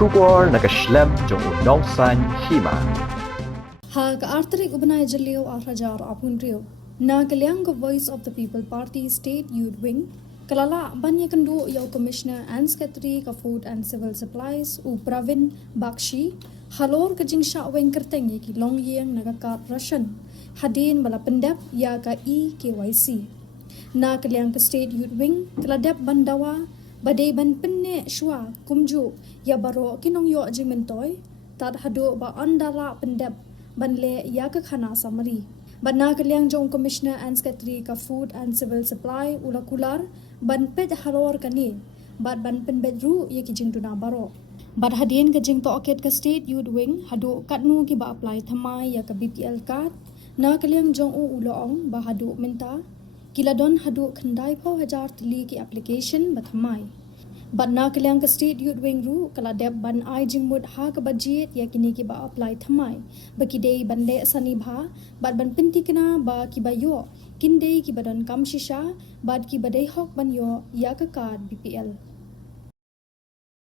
Shukor nakaslem jong unongsan Hima. Ha ka-arterik ubanay jaleo arajar apun rio. Na kaliang ka Voice of the People Party State Youth Wing, kalala banya kendo yaw Commissioner and Secretary ka Food and Civil Supplies u Pravin Bakshi, halor ka jing Shah Weng kerteng ki Longïing nagakat Ration, Hadien bala Pyndep ya ka Ekyc. Na kaliang ka State Youth Wing, kaladep bandawa, badai ban penne shwa kumju ya baro kinong yo jing mentoy, tad hado ba andala Pyndep banle ya ka khana samari. Ban na kaliang jong Commissioner and Secretary ka Food and Civil Supply ula kular ban pet halor kani bad ban pen bedru ye ki jing duna baro bad hadien ka jing to oket ka State Youth Wing hadu katnu ki ba apply thamai ya ka BPL card na kaliang jong u uloong ba hadu minta kiladon hadu khandai pho hajar tili ki application ba thamai bad na kaliang ka State Youth Wing ru kala deb ban ai jing mud ha ka budget ya kini ki ba apply thamai ba ki dei ban le sani bha bad ban pinti kana ba ki ba yo kindei ki badan kam shisha bad ki badai hok ban yo ya ka card BPL